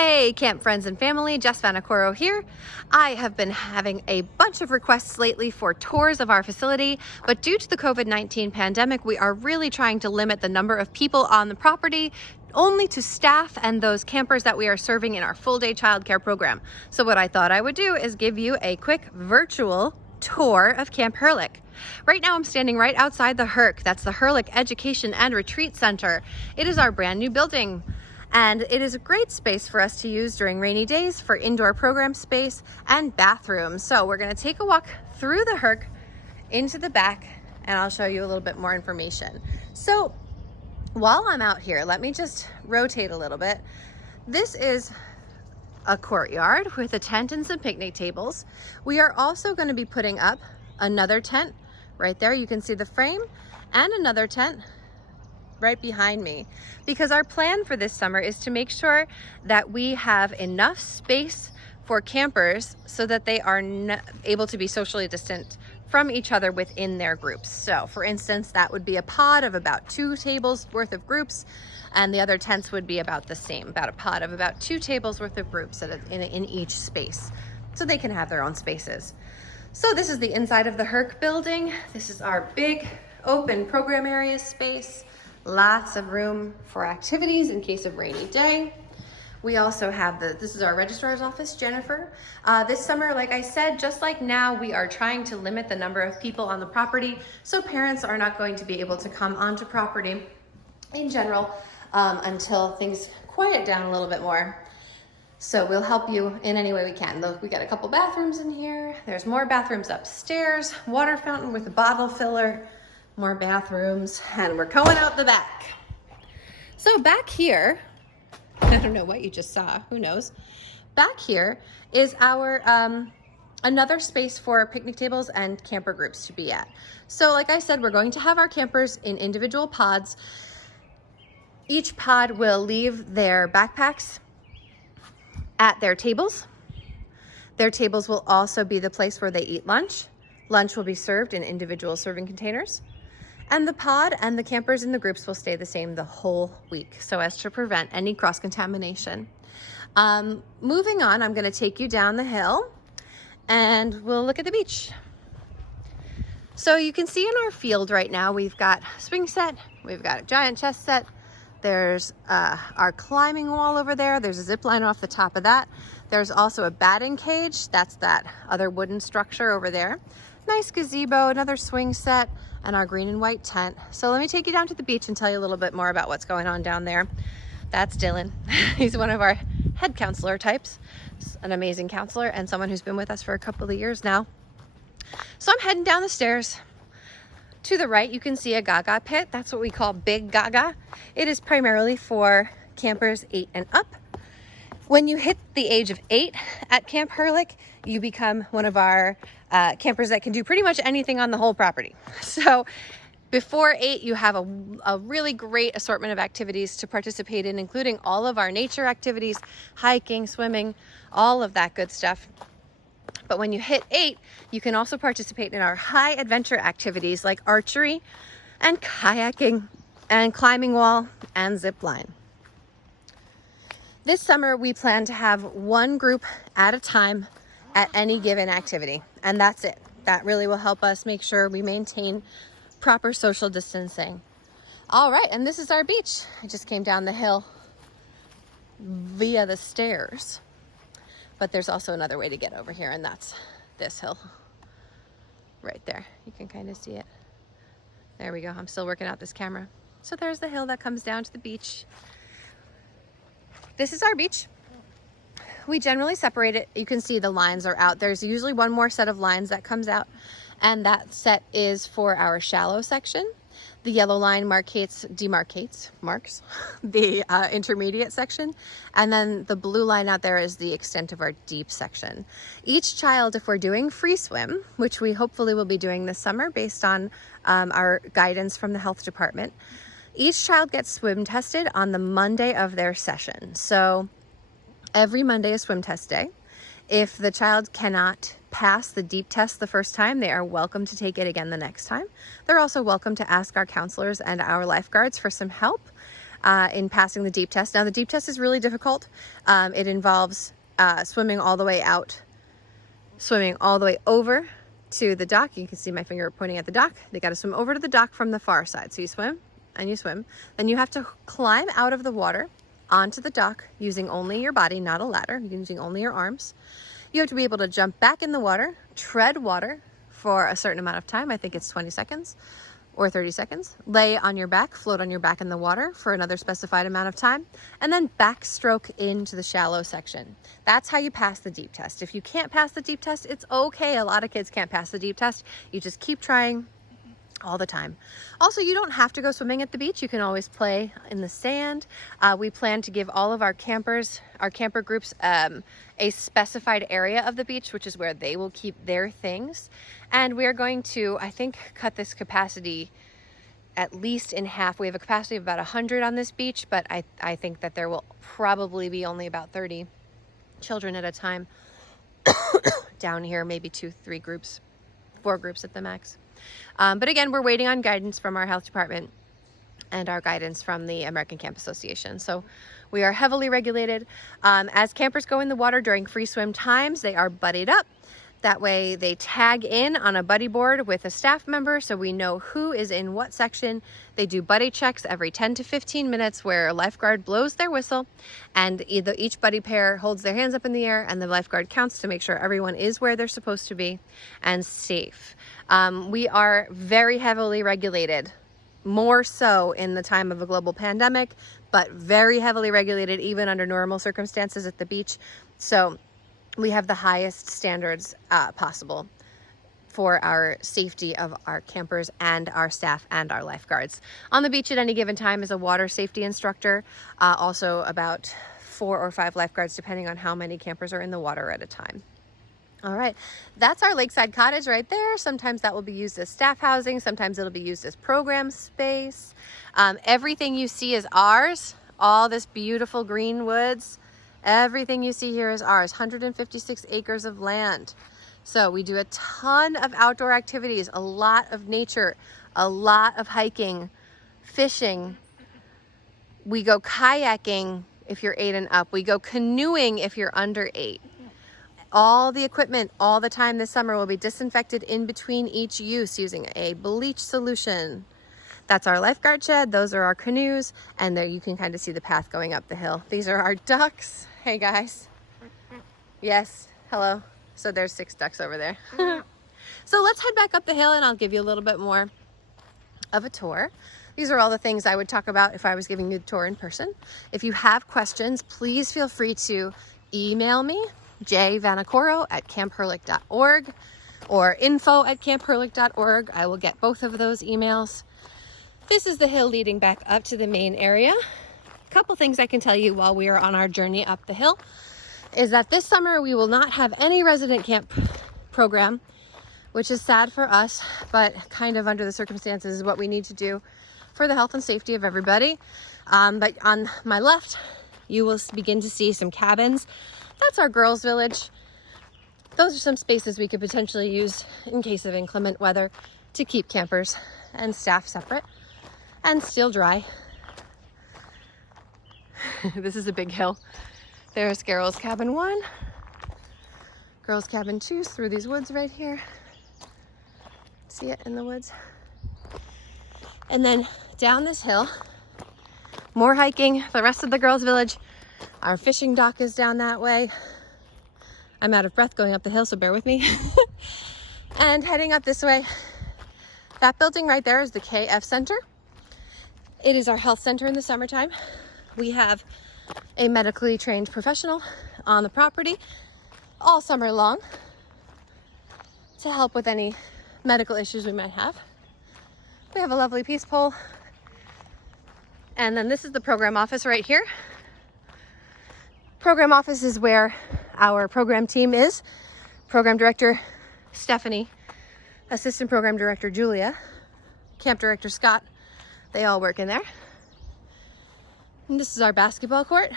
Hey camp friends and family, Jess Vanacoro here. I have been having a bunch of requests lately for tours of our facility, but due to the COVID-19 pandemic, we are really trying to limit the number of people on the property only to staff and those campers that we are serving in our full-day childcare program. So what I thought I would do is give you a quick virtual tour of Camp Herc. Right now I'm standing right outside the Herc. That's the Herc Education and Retreat Center. It is our brand new building. And it is a great space for us to use during rainy days for indoor program space and bathrooms. So we're going to take a walk through the Herc into the back and I'll show you a little bit more information. So while I'm out here, let me just rotate a little bit. This is a courtyard with a tent and some picnic tables. We are also going to be putting up another tent right there. You can see the frame, and another tent right behind me, because our plan for this summer is to make sure that we have enough space for campers so that they are able to be socially distant from each other within their groups. So for instance, that would be a pod of about 2 tables worth of groups, and the other tents would be about the same, about a pod of about 2 tables worth of groups in each space, so they can have their own spaces. So this is the inside of the Herc building. This is our big open program area space. Lots of room for activities in case of rainy day. We also have this is our registrar's office, Jennifer. This summer, like I said, just like now, we are trying to limit the number of people on the property, so parents are not going to be able to come onto property in general until things quiet down a little bit more. So we'll help you in any way we can. Look, we got a couple bathrooms in here. There's more bathrooms upstairs, water fountain with a bottle filler, more bathrooms, and we're going out the back. So back here, I don't know what you just saw, who knows? Back here is our another space for picnic tables and camper groups to be at. So like I said, we're going to have our campers in individual pods. Each pod will leave their backpacks at their tables. Their tables will also be the place where they eat lunch. Lunch will be served in individual serving containers. And the pod and the campers in the groups will stay the same the whole week, so as to prevent any cross-contamination. Moving on, I'm going to take you down the hill and we'll look at the beach. So you can see in our field right now, we've got a swing set, we've got a giant chess set, there's our climbing wall over there, there's a zip line off the top of that. There's also a batting cage, that's that other wooden structure over there. Nice gazebo, another swing set, and our green and white tent. So let me take you down to the beach and tell you a little bit more about what's going on down there. That's Dylan. He's one of our head counselor types, an amazing counselor and someone who's been with us for a couple of years now. So I'm heading down the stairs. To the right, you can see a Gaga pit. That's what we call Big Gaga. It is primarily for campers 8 and up. When you hit the age of 8 at Camp Herc, you become one of our campers that can do pretty much anything on the whole property. So before 8, you have a really great assortment of activities to participate in, including all of our nature activities, hiking, swimming, all of that good stuff. But when you hit 8, you can also participate in our high adventure activities like archery and kayaking and climbing wall and zip line. This summer, we plan to have 1 group at a time at any given activity, and that's it. That really will help us make sure we maintain proper social distancing. All right, and this is our beach. I just came down the hill via the stairs, but there's also another way to get over here, and that's this hill right there. You can kind of see it. There we go. I'm still working out this camera. So there's the hill that comes down to the beach. This is our beach. We generally separate it. You can see the lines are out. There's usually one more set of lines that comes out, and that set is for our shallow section. The yellow line marks the intermediate section, and then the blue line out there is the extent of our deep section. Each child, if we're doing free swim, which we hopefully will be doing this summer based on our guidance from the health department, each child gets swim tested on the Monday of their session. So every Monday is swim test day. If the child cannot pass the deep test the first time, they are welcome to take it again the next time. They're also welcome to ask our counselors and our lifeguards for some help. in passing the deep test. Now the deep test is really difficult. It involves swimming all the way out, swimming all the way over to the dock. You can see my finger pointing at the dock. They got to swim over to the dock from the far side. So you swim and you swim. Then you have to climb out of the water onto the dock using only your body, not a ladder, using only your arms. You have to be able to jump back in the water, tread water for a certain amount of time. I think it's 20 seconds or 30 seconds. Lay on your back, float on your back in the water for another specified amount of time, and then backstroke into the shallow section. That's how you pass the deep test. If you can't pass the deep test, it's okay. A lot of kids can't pass the deep test. You just keep trying all the time. Also, you don't have to go swimming at the beach. You can always play in the sand. We plan to give all of our campers, our camper groups, a specified area of the beach, which is where they will keep their things. And we are going to, I think, cut this capacity at least in half. We have a capacity of about 100 on this beach, but I think that there will probably be only about 30 children at a time down here, maybe 2-3 groups, 4 groups at the max. But again, we're waiting on guidance from our health department and our guidance from the American Camp Association. So we are heavily regulated. As campers go in the water during free swim times, they are buddied up. That way they tag in on a buddy board with a staff member so we know who is in what section. They do buddy checks every 10 to 15 minutes where a lifeguard blows their whistle and each buddy pair holds their hands up in the air and the lifeguard counts to make sure everyone is where they're supposed to be and safe. We are very heavily regulated, more so in the time of a global pandemic, but very heavily regulated even under normal circumstances at the beach. So we have the highest standards possible for our safety of our campers and our staff and our lifeguards. On the beach at any given time is a water safety instructor, also about 4 or 5 lifeguards depending on how many campers are in the water at a time. All right, that's our lakeside cottage right there. Sometimes that will be used as staff housing. Sometimes it'll be used as program space. Everything you see is ours. All this beautiful green woods. Everything you see here is ours, 156 acres of land. So we do a ton of outdoor activities, a lot of nature, a lot of hiking, fishing. We go kayaking if you're 8 and up. We go canoeing if you're under 8. All the equipment all the time this summer will be disinfected in between each use using a bleach solution. That's our lifeguard shed. Those are our canoes. And there you can kind of see the path going up the hill. These are our ducks. Hey guys. Yes, hello. So there's 6 ducks over there. So let's head back up the hill and I'll give you a little bit more of a tour. These are all the things I would talk about if I was giving you a tour in person. If you have questions, please feel free to email me, jvanacoro@campherlick.org or info@campherlick.org. I will get both of those emails. This is the hill leading back up to the main area. A couple things I can tell you while we are on our journey up the hill is that this summer we will not have any resident camp program, which is sad for us, but kind of under the circumstances is what we need to do for the health and safety of everybody. But on my left, you will begin to see some cabins. That's our girls' village. Those are some spaces we could potentially use in case of inclement weather to keep campers and staff separate and still dry. This is a big hill. There's girls' cabin 1, girls' cabin 2 through these woods right here. See it in the woods? And then down this hill, more hiking. The rest of the girls' village, our fishing dock is down that way. I'm out of breath going up the hill, so bear with me. And heading up this way, that building right there is the KF Center. It is our health center in the summertime. We have a medically trained professional on the property all summer long to help with any medical issues we might have. We have a lovely peace pole. And then this is the program office right here. Program office is where our program team is. Program director Stephanie, assistant program director Julia, camp director Scott, they all work in there. And this is our basketball court.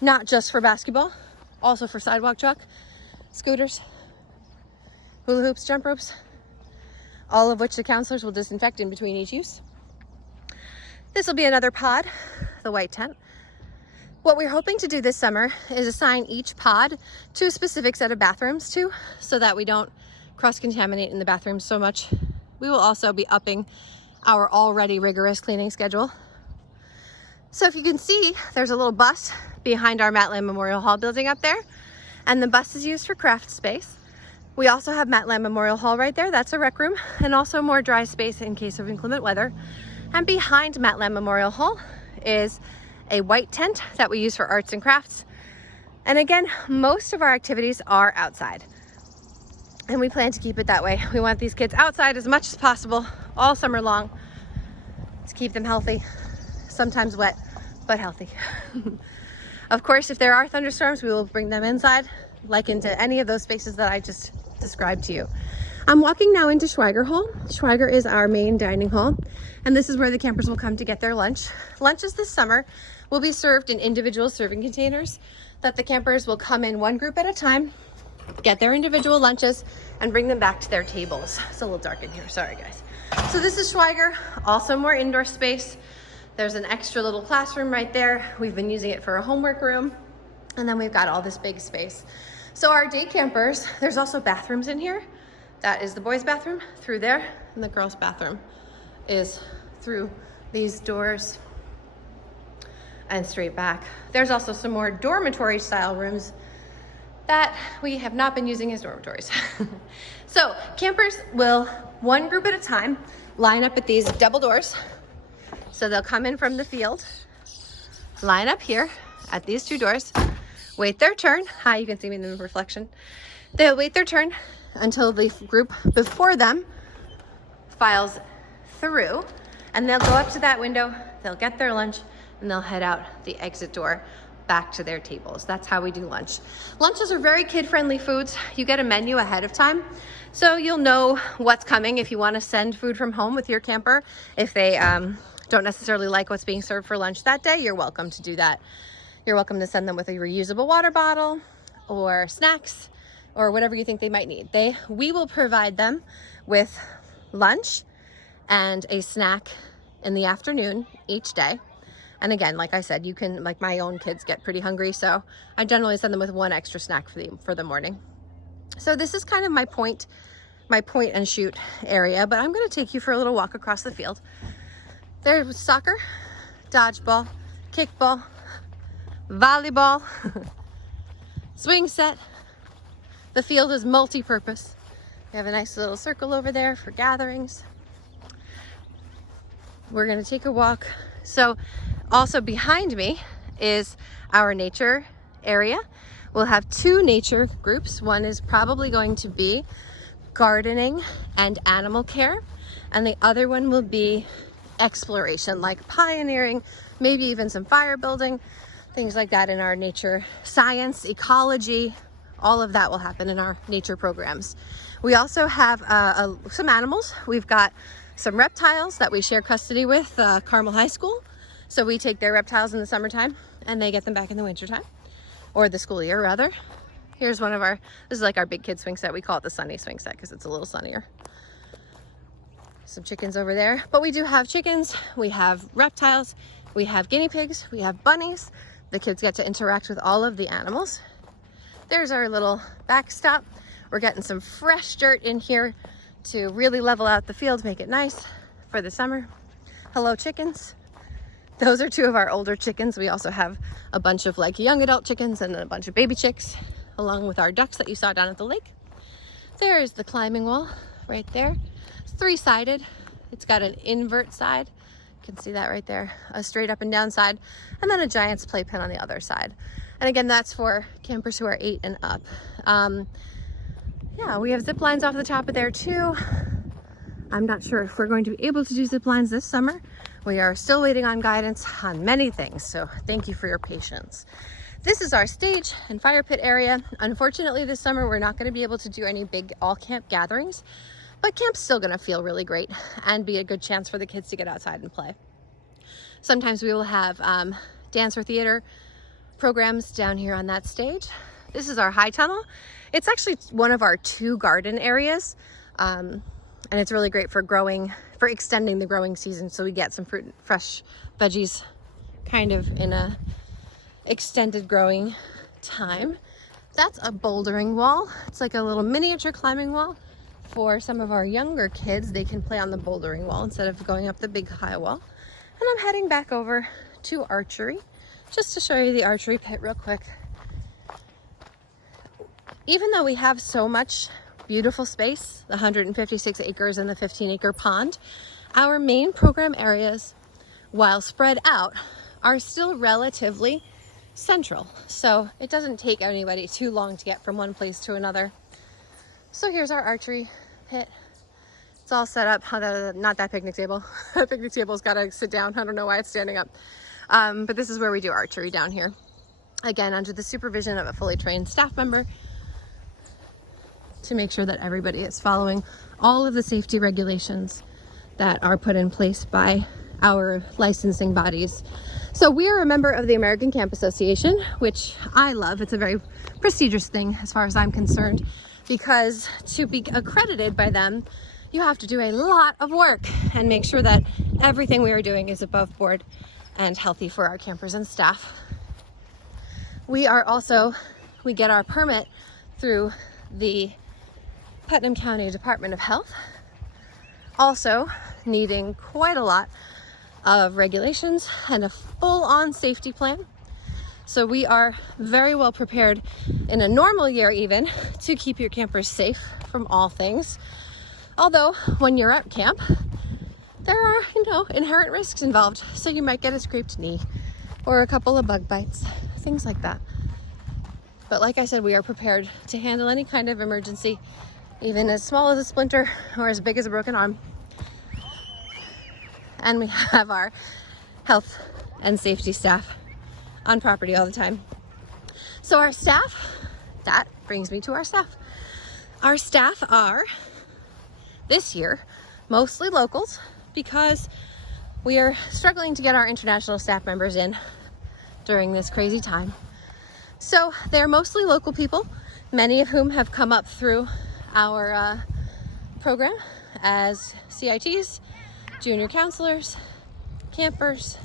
Not just for basketball, also for sidewalk chalk, scooters, hula hoops, jump ropes, all of which the counselors will disinfect in between each use. This will be another pod, the white tent. What we're hoping to do this summer is assign each pod to a specific set of bathrooms too, so that we don't cross-contaminate in the bathrooms so much. We will also be upping our already rigorous cleaning schedule. So if you can see, there's a little bus behind our Matt Lamb Memorial Hall building up there, and the bus is used for craft space. We also have Matt Lamb Memorial Hall right there, that's a rec room, and also more dry space in case of inclement weather. And behind Matt Lamb Memorial Hall is a white tent that we use for arts and crafts. And again, most of our activities are outside. And we plan to keep it that way. We want these kids outside as much as possible all summer long to keep them healthy, sometimes wet, but healthy. Of course, if there are thunderstorms, we will bring them inside, like into any of those spaces that I just described to you. I'm walking now into Schweiger Hall. Schweiger is our main dining hall, and this is where the campers will come to get their lunch. Lunches this summer will be served in individual serving containers that the campers will come in one group at a time, get their individual lunches, and bring them back to their tables. It's a little dark in here, sorry guys. So this is Schweiger, also more indoor space. There's an extra little classroom right there. We've been using it for a homework room. And then we've got all this big space. So our day campers, there's also bathrooms in here. That is the boys' bathroom through there, and the girls' bathroom is through these doors and straight back. There's also some more dormitory style rooms that we have not been using as dormitories. So campers will, one group at a time, line up at these double doors. So they'll come in from the field, line up here at these two doors, wait their turn. Hi, you can see me in the reflection. They'll wait their turn until the group before them files through, and they'll go up to that window, they'll get their lunch, and they'll head out the exit door back to their tables. That's how we do lunch. Lunches are very kid-friendly foods. You get a menu ahead of time, so you'll know what's coming if you want to send food from home with your camper. If they don't necessarily like what's being served for lunch that day, you're welcome to do that. You're welcome to send them with a reusable water bottle or snacks or whatever you think they might need. We will provide them with lunch and a snack in the afternoon each day. And again, like I said, you can, like my own kids get pretty hungry, so I generally send them with one extra snack for the morning. So this is kind of my point and shoot area, but I'm gonna take you for a little walk across the field. There's soccer, dodgeball, kickball, volleyball, swing set. The field is multi-purpose. We have a nice little circle over there for gatherings. We're gonna take a walk. So also behind me is our nature area. We'll have two nature groups. One is probably going to be gardening and animal care, and the other one will be exploration, like pioneering, maybe even some fire building, things like that in our nature. Science, ecology, all of that will happen in our nature programs. We also have some animals. We've got some reptiles that we share custody with Carmel High School. So we take their reptiles in the summertime and they get them back in the wintertime, or the school year rather. Here's one of this is like our big kid swing set. We call it the sunny swing set because it's a little sunnier. Some chickens over there, but we do have chickens, we have reptiles, we have guinea pigs, we have bunnies. The kids get to interact with all of the animals. There's our little backstop. We're getting some fresh dirt in here to really level out the field, make it nice for the summer. Hello, chickens. Those are two of our older chickens. We also have a bunch of like young adult chickens and a bunch of baby chicks, along with our ducks that you saw down at the lake. There's the climbing wall right there. It's three-sided. It's got an invert side. You can see that right there. A straight up and down side, and then a giant's playpen on the other side. And again, that's for campers who are 8 and up. Yeah, we have zip lines off the top of there too. I'm not sure if we're going to be able to do zip lines this summer. We are still waiting on guidance on many things, so thank you for your patience. This is our stage and fire pit area. Unfortunately, this summer we're not going to be able to do any big all camp gatherings, but camp's still going to feel really great and be a good chance for the kids to get outside and play. Sometimes we will have dance or theater programs down here on that stage. This is our high tunnel. It's actually one of our 2 garden areas, and it's really great for extending the growing season, so we get some fresh veggies kind of in a extended growing time. That's a bouldering wall. It's like a little miniature climbing wall. For some of our younger kids, they can play on the bouldering wall instead of going up the big high wall. And I'm heading back over to archery just to show you the archery pit real quick. Even though we have so much beautiful space, the 156 acres and the 15-acre pond, our main program areas, while spread out, are still relatively central. So it doesn't take anybody too long to get from one place to another. So here's our archery pit. It's all set up. Not that picnic table. The picnic table's got to sit down. I don't know why it's standing up. But this is where we do archery down here. Again, under the supervision of a fully trained staff member to make sure that everybody is following all of the safety regulations that are put in place by our licensing bodies. So we are a member of the American Camp Association, which I love. It's a very prestigious thing as far as I'm concerned, because to be accredited by them, you have to do a lot of work and make sure that everything we are doing is above board and healthy for our campers and staff. We get our permit through the Putnam County Department of Health, also needing quite a lot of regulations and a full-on safety plan. So we are very well prepared in a normal year even to keep your campers safe from all things. Although when you're at camp, there are, inherent risks involved. So you might get a scraped knee or a couple of bug bites, things like that. But like I said, we are prepared to handle any kind of emergency, even as small as a splinter or as big as a broken arm. And we have our health and safety staff on property all the time. So our staff, that brings me to our staff. Our staff are, this year, mostly locals because we are struggling to get our international staff members in during this crazy time. So they're mostly local people, many of whom have come up through our program as CITs, junior counselors, campers,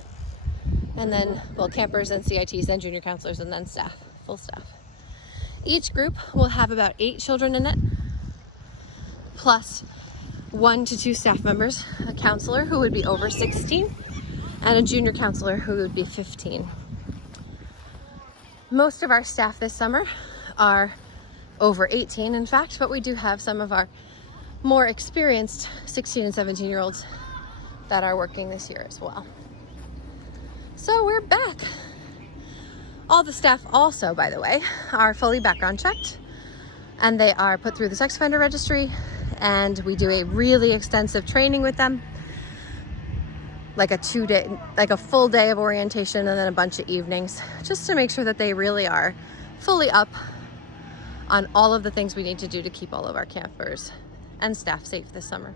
and then, campers and CITs, then junior counselors, and then staff, full staff. Each group will have about 8 children in it, plus 1 to 2 staff members, a counselor who would be over 16, and a junior counselor who would be 15. Most of our staff this summer are over 18, in fact, but we do have some of our more experienced 16 and 17-year-olds that are working this year as well. So we're back. All the staff also, by the way, are fully background checked, and they are put through the sex offender registry, and we do a really extensive training with them, like a full day of orientation and then a bunch of evenings, just to make sure that they really are fully up on all of the things we need to do to keep all of our campers and staff safe this summer.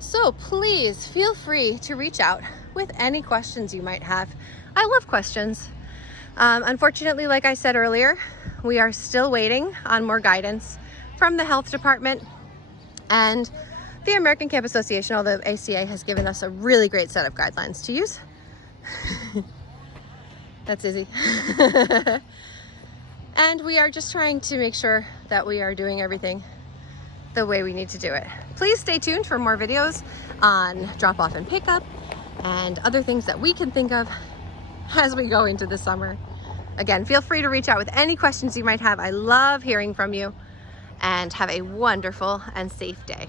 So please feel free to reach out with any questions you might have. I love questions. Unfortunately, like I said earlier, we are still waiting on more guidance from the health department and the American Camp Association, although ACA has given us a really great set of guidelines to use. That's Izzy. And we are just trying to make sure that we are doing everything the way we need to do it. Please stay tuned for more videos on drop off and pickup and other things that we can think of as we go into the summer. Again, feel free to reach out with any questions you might have. I love hearing from you, and have a wonderful and safe day.